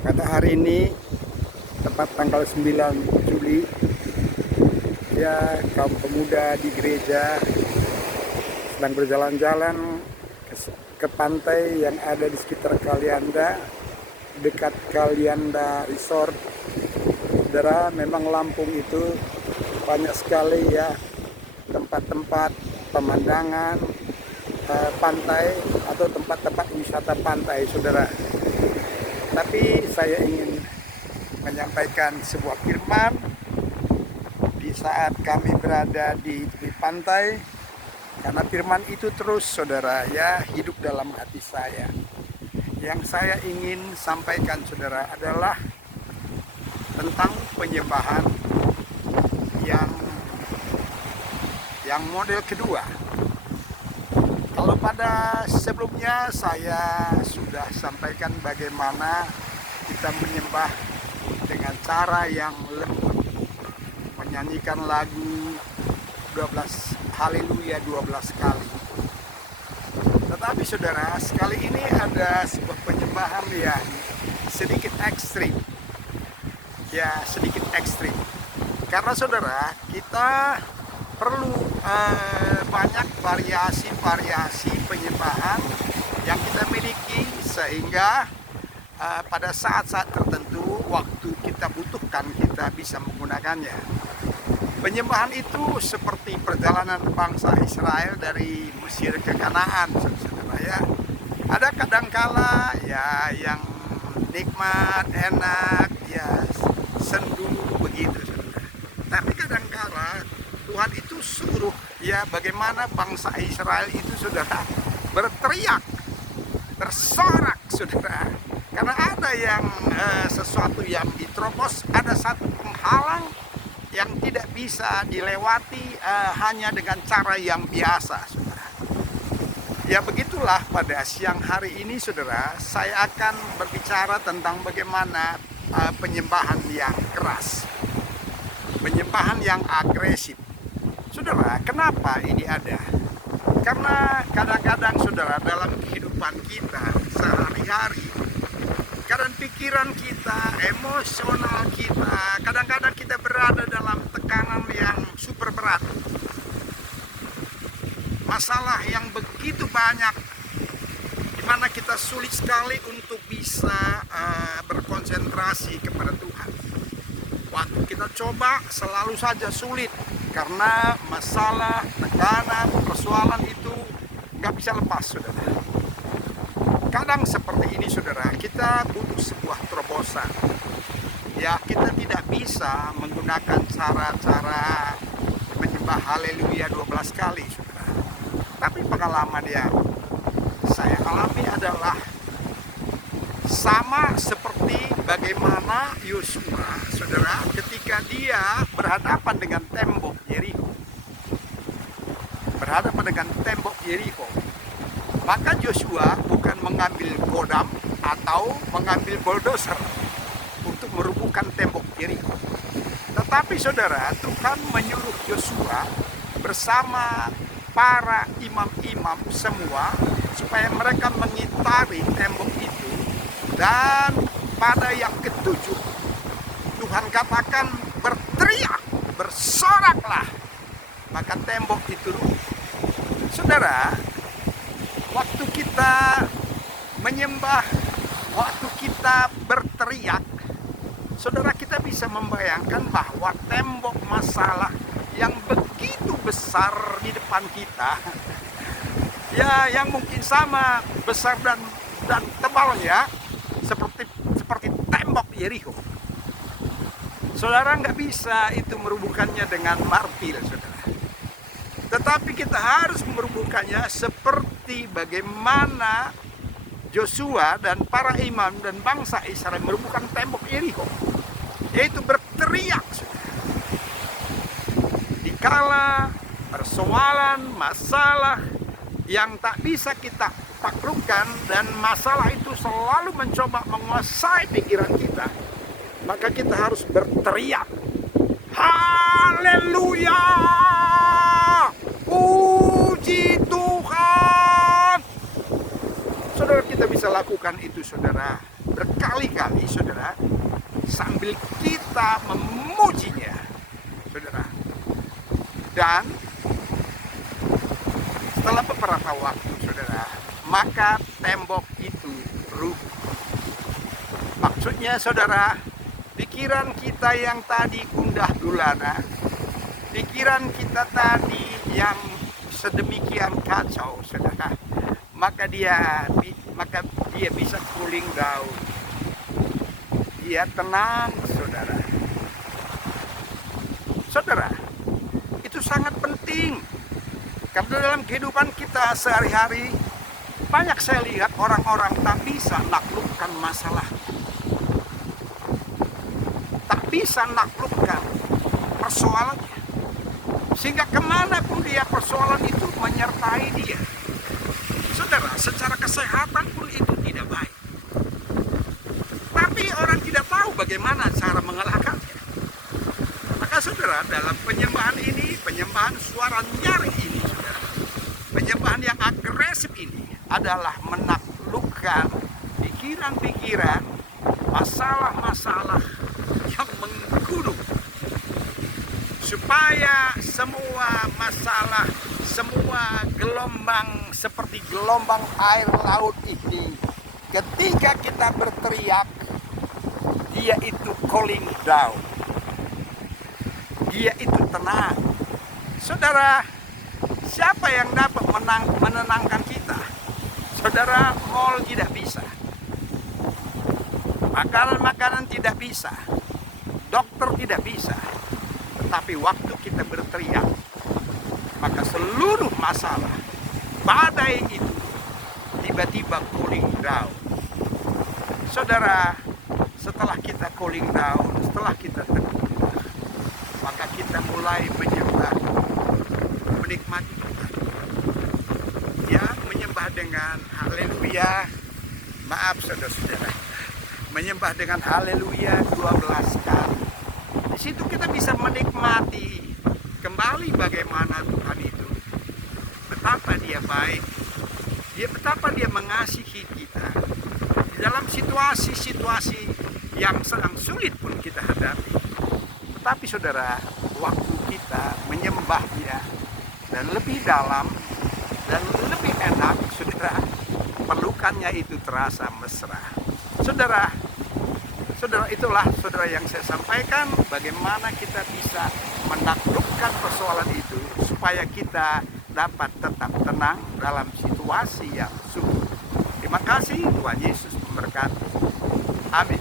Pada hari ini, tepat tanggal 9 Juli, ya kaum pemuda di gereja sedang berjalan-jalan ke pantai yang ada di sekitar Kalianda, dekat Kalianda Resort. Saudara, memang Lampung itu banyak sekali ya tempat-tempat pemandangan pantai atau tempat-tempat wisata pantai, saudara. Tapi saya ingin menyampaikan sebuah firman di saat kami berada di pantai, karena firman itu terus, saudara, ya hidup dalam hati saya. Yang saya ingin sampaikan, saudara, adalah tentang penyembahan yang model kedua. Kalau pada sebelumnya saya sudah sampaikan bagaimana kita menyembah dengan cara yang lembut, menyanyikan lagu 12 Haleluya 12 kali. Tetapi saudara, sekali ini ada sebuah penyembahan yang sedikit ekstrim. Ya, sedikit ekstrim. Karena saudara, kita perlu banyak variasi penyembahan yang kita miliki, sehingga pada saat-saat tertentu waktu kita butuhkan kita bisa menggunakannya. Penyembahan itu seperti perjalanan bangsa Israel dari Mesir ke Kanaan, saudara ya. Ada kadangkala ya yang nikmat, enak, ya sendu begitu, saudara. Tapi kadangkala Tuhan itu suruh ya bagaimana bangsa Israel itu, saudara, berteriak, bersorak, saudara. Karena ada yang sesuatu yang diterobos, ada satu penghalang yang tidak bisa dilewati hanya dengan cara yang biasa, saudara. Ya begitulah pada siang hari ini, saudara, saya akan berbicara tentang bagaimana penyembahan yang keras, penyembahan yang agresif. Saudara, kenapa ini ada? Karena kadang-kadang, saudara, dalam kehidupan kita sehari-hari, kadang pikiran kita, emosional kita, kadang-kadang kita berada dalam tekanan yang super berat. Masalah yang begitu banyak, di mana kita sulit sekali untuk bisa berkonsentrasi kepada Tuhan. Waktu kita coba selalu saja sulit, karena masalah, tekanan, persoalan itu nggak bisa lepas, saudara. Kadang seperti ini, saudara, kita butuh sebuah terobosan. Ya, kita tidak bisa menggunakan cara-cara menyembah Haleluya 12 kali, saudara. Tapi pengalaman yang saya alami adalah sama seperti bagaimana Yosua, saudara, ketika dia berhadapan dengan tembok Yeriko. Berhadapan dengan tembok Yeriko. Maka Yosua bukan mengambil godam atau mengambil bulldozer untuk merubuhkan tembok Yeriko. Tetapi saudara, Tuhan menyuruh Yosua bersama para imam-imam semua supaya mereka mengitari tembok itu. Dan pada yang ketujuh, Tuhan katakan berteriak, bersoraklah, maka tembok itu runtuh. Saudara, waktu kita menyembah, waktu kita berteriak, saudara, kita bisa membayangkan bahwa tembok masalah yang begitu besar di depan kita, ya yang mungkin sama besar dan tebalnya seperti tembok Yeriko. Saudara, nggak bisa itu merubuhkannya dengan martil, saudara. Tetapi kita harus merubuhkannya seperti bagaimana Yosua dan para imam dan bangsa Israel merubuhkan tembok Yeriko, yaitu berteriak, saudara. Dikala persoalan, masalah yang tak bisa kita taklukkan dan masalah itu selalu mencoba menguasai pikiran kita, maka kita harus berteriak, Haleluya, puji Tuhan. Saudara, kita bisa bisa lakukan itu saudara berkali-kali saudara, sambil kita memujinya saudara. Dan setelah beberapa waktu saudara, maka tembok itu rubuh. Maksudnya saudara, pikiran kita yang tadi gundah gulana, pikiran kita tadi yang sedemikian kacau saudara, maka dia bisa cooling down. Dia tenang saudara. Saudara, itu sangat penting. Karena dalam kehidupan kita sehari-hari, banyak saya lihat orang-orang tak bisa naklukkan masalah, tak bisa naklukkan persoalannya, sehingga kemanapun dia persoalan itu menyertai dia. Saudara, secara kesehatan pun itu tidak baik. Tapi orang tidak tahu bagaimana cara mengalahkannya. Maka saudara, dalam penyembahan ini, penyembahan suara nyaring ini saudara, penyembahan yang agresif ini adalah menaklukkan pikiran-pikiran, masalah-masalah yang menggunung, supaya semua masalah, semua gelombang seperti gelombang air laut ini, ketika kita berteriak, dia itu cooling down, dia itu tenang. Saudara, siapa yang dapat menenangkan kita? Saudara, mal tidak bisa, makanan-makanan tidak bisa, dokter tidak bisa. Tetapi waktu kita berteriak, maka seluruh masalah, badai itu tiba-tiba cooling down. Saudara, setelah kita cooling down, setelah kita tenang, maka kita mulai menyembah, menikmati Tuhan. Ya, menyembah dengan haleluya. Maaf saudara-saudara, menyembah dengan haleluya 12 kali. Di situ kita bisa menikmati kembali bagaimana Tuhan itu, betapa dia baik, betapa dia mengasihi kita di dalam situasi-situasi yang sedang sulit pun kita hadapi. Tetapi saudara, waktu kita menyembah dia dan lebih dalam dan lebih enak, saudara, pelukannya itu terasa mesra. Saudara, itulah saudara yang saya sampaikan, bagaimana kita bisa menaklukkan persoalan itu supaya kita dapat tetap tenang dalam situasi yang sulit. Terima kasih, Tuhan Yesus memberkati. Amin.